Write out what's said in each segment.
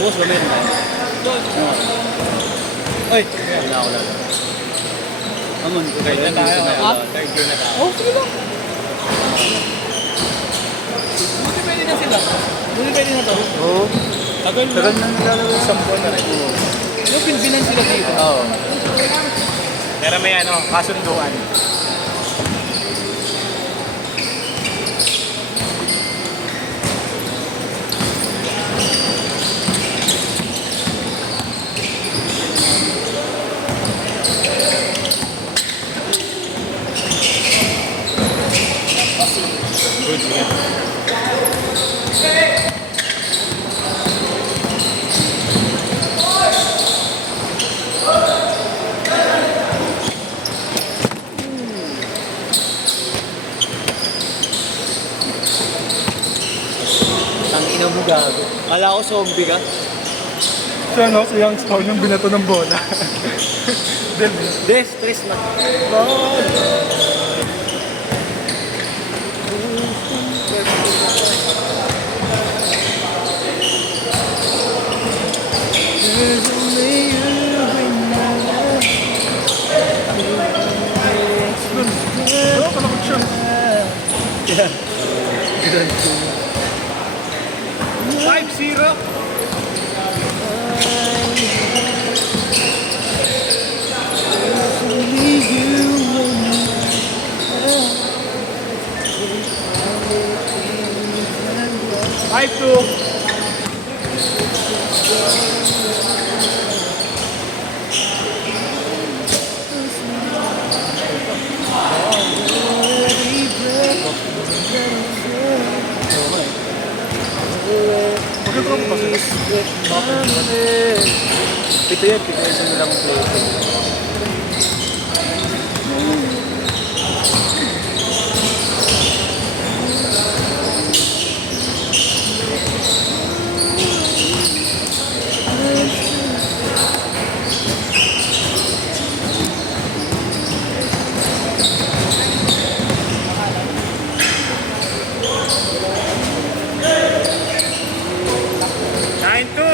Bukas ba meron tayo? Ay! Wala ako lang. Amon, Third na tayo. Ah? Third gear na tayo. Oh, sige lang. Buti pwede na sila. Buti pwede na to. Oo. Tagal na nilalagay. Isang buwan na rin. Yung pinbinan sila dito. Oo. Pero may kasunduan. Good, yeah. Ang ina mo gago. Kala ko zombie ka. So ano, si Youngstown yung binato ng bola. Del. Stress na. Oo, kalakot siya. Yeah. 5-0. Five two. Maganda mo kasi. Ito yan, pipilisin mo lang ang play.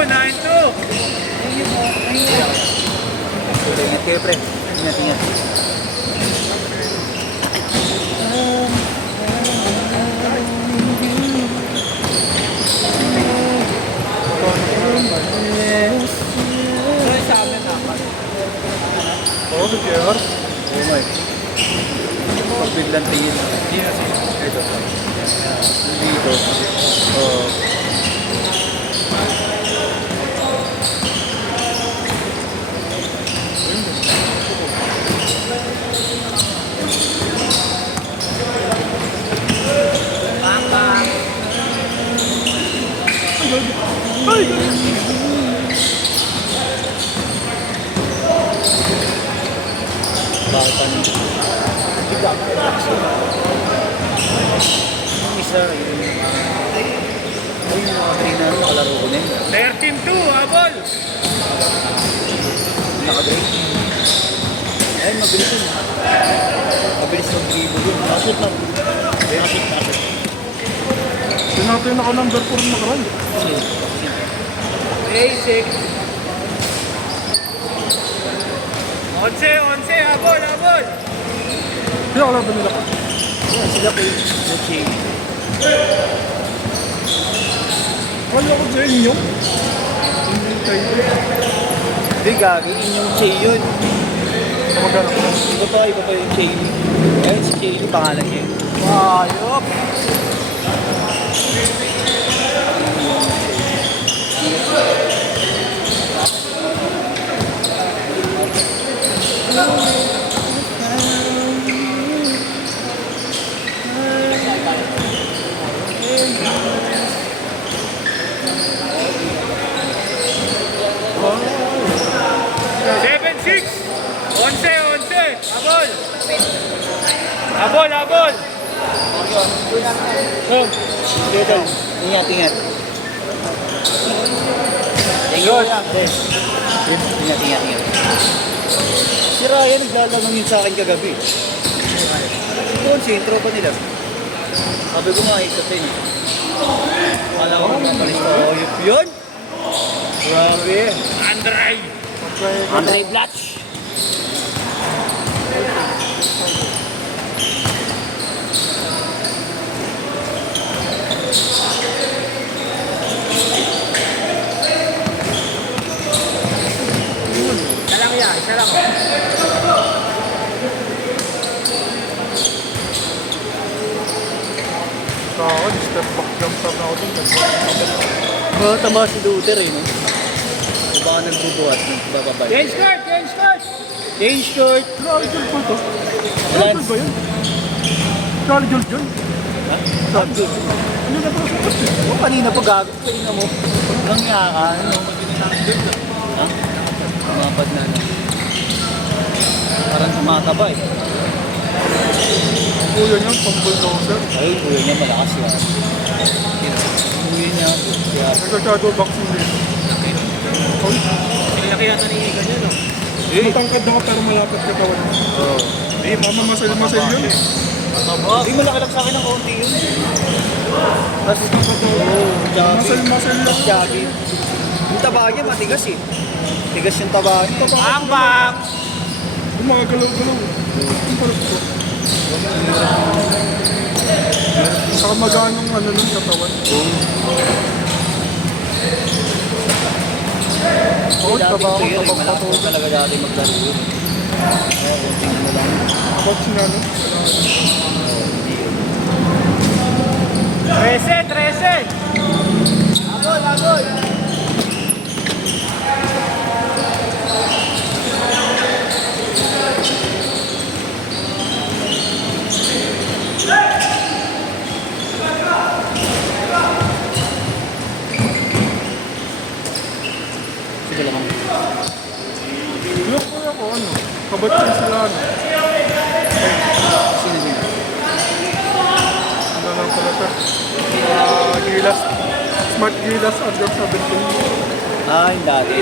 Nine two. Ingat kayo, pre. Ingat. Oo, si JR. Oh my. Pag biglang tingin. Ito. Dito. Oh. Bakit yung isa, yung mga trainer mo, kalaro ko na yun. 13-2, habol. Naka-break. Ay, mabilis yun. Mabilis mag-gibo yun. Nakashoot na. Nakashoot. Tinatay na ka number 4 nakaraan. Basic. 11, habol. Kaya kalaban nila ka. Yan, sila po yung nag-shave. Kaya ko sa inyo. Hindi tayo. Hindi, gagi. Yung Che yun. Kamagana ko. Iba pa yung Che. Ayun, si Che yung pangalan niya. Ayop. Seven, six. 11. Habol. Oh, dito. Ingat. Ingat. Si Ryan naglalamang yun sa akin kagabi. Doon si intro pa nila. Sabi ko nga, ito 10. Alam ko, mapalis ko. Ayop yun. Grabe. Andray. Andre Blatch. Isa lang yan, isa lang. Ako, step back jump stop na ako dun. Mga tama si Luther eh, no? So baka nagbubuhat, nagbababay. Change card, change card. Change short. Idol po to. Ilan? Idol ba yun? Idol yun? Ha? Sabi. Ano na ba sa kasi? O kanina pa gago, kanina mo. Ang nga ka, ano? Ha? Tumapad na lang. Parang tumataba eh. Kuya niya, pang bulldozer. Ay, kuya niya malakas yan. Kuya niya, kaya... Nagka-shadow boxing dito. Laki yata ni Iga niya, no? Matangkad na ka pero malapit ka kawan. Oo. Mama, masal yun. Hindi mo nakalak sa akin ng konti yun. Tapos ito pa to. Masal lang. Jaggy. Yung taba niya matigas eh. Tigas yung taba niya. Bang, bang. Yung mga galaw-galaw. Yung pala ito. Saka maganong ano nun katawan. Oo, taba ako, Malakas tabak ko talaga dati maglaro yun. Kaya konting ano lang. Box na ano. 13, 13. Agol, agol! Sige lang. Yung kuya ko ano, kabatsin sila ano. Sino sino? Ano lang pala sir. Gilas. Smart Gilas under 17. Ah, yung dati.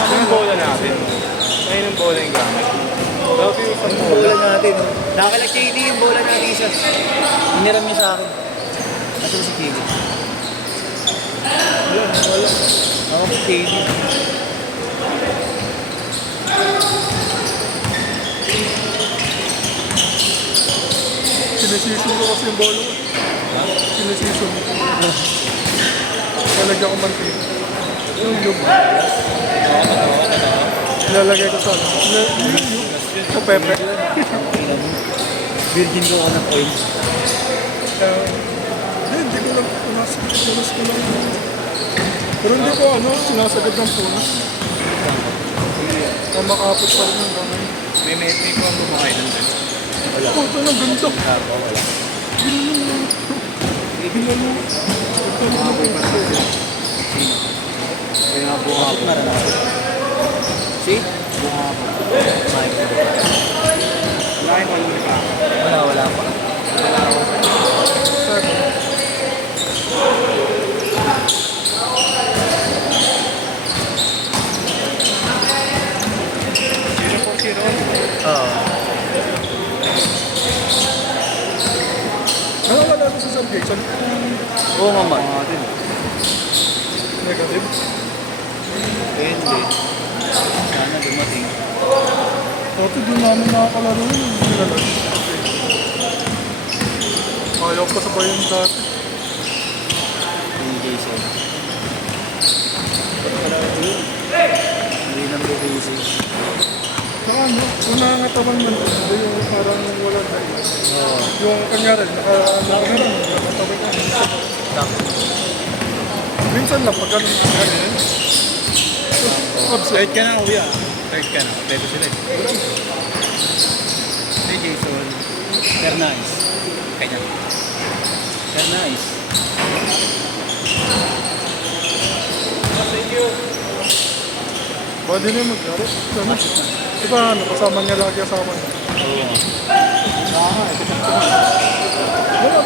Anong bola natin? Ayun ang bola yung gamit. Dati yung Yung bola natin. Nakalag KD yung bola natin isa. Hiniram niya sa akin. Ito si KD. Wala. Ako si KD. Sinisison ko kasi yung bolo ko. Sinisison ko. Lalagyan ko mantika. Yung Ilalagay ko sa ano. Sa pepe. Virgin ko ng oil. Hindi ko lang punas. Punas ko lang. Pero hindi ko ano, sinasagad ng punas. Makapot pa rin yung gamay. May metric ko ang bumakain ng dyan. Wala. Oh, ito na ganito. Ako, wala. Tingnan mo. Ito na Mga boy pa naman sila. Sino? Kaya nga buha Bakit ko. maranasan? Si? Buha ko. Mike. Wala yung maluli pa. Wala pa. Oo. Wala ko sa San Jason. Oo naman. Negative. Depende. Sana dumating. Dati di namin nakakalaro yun. Hindi na lang. Ayaw pa sa bayan dati. Yung Jason. Hindi nang bubisi. Saka ano, kung nangangatawan man, hindi yung parang wala na yun. Oo. Yung kanyari, nakanaran, nangangatawan ka. Tapos. Minsan lang, pag ganun, ganun. Third ka na, kuya. Third ka na. Pwede sila eh. Si Jason. Bernice. Kanya. Bernice. Thank you. Pwede na yung maglaro. Ano? Diba ano, kasama niya lagi kasama niya. Oo. Wala.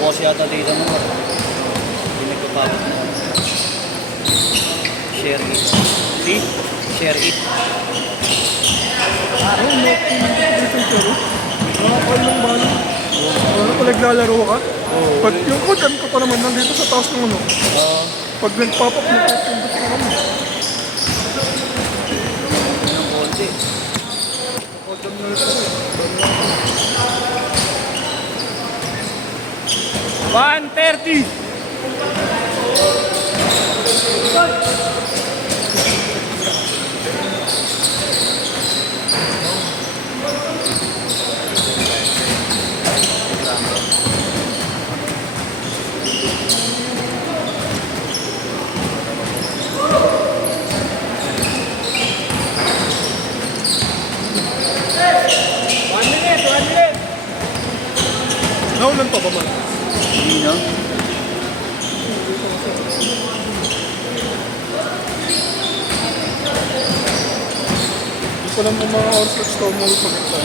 Bukas yata dito mo. Hindi nagpapabot mo. Share it. See? Share it. Ayun, no, pinag-isang pero. naglalaro ka. Pag yung codem ko pa naman nandito sa taas ng ano. Oo. Pag nag-pop up na pindot ko naman. Ng konti. Codem na ito. 130! Naulan pa ba man? Hindi na. Hindi ko lang yung mga hours na store mo maganda.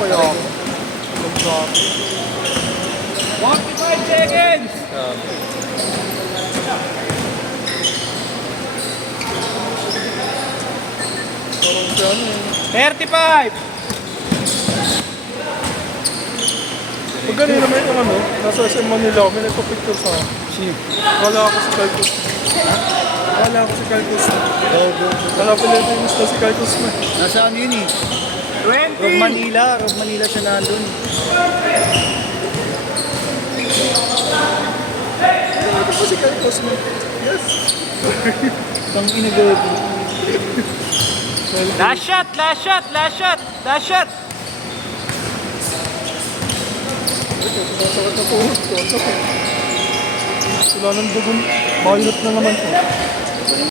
Kaya ako. Alam sa akin. 45 seconds! Parang siya ano eh. 35! Pag ganun naman yung ano, nasa SM Manila, may nagpa-picture sa akin. Sino? Wala ako si Calcus. Wala ako si Calcus. Logo. Wala Pilipinas na si Calcus na. Nasa ano yun eh? 20! Rob Manila. Rob Manila siya nandun. Ito po si Calcus na. Yes. Pang inagabi. Last shot! Last shot! Last shot! Last shot! Ito, sumasakit na po. Ito, ang sakit. Wala ng dugon. Mayot na naman po.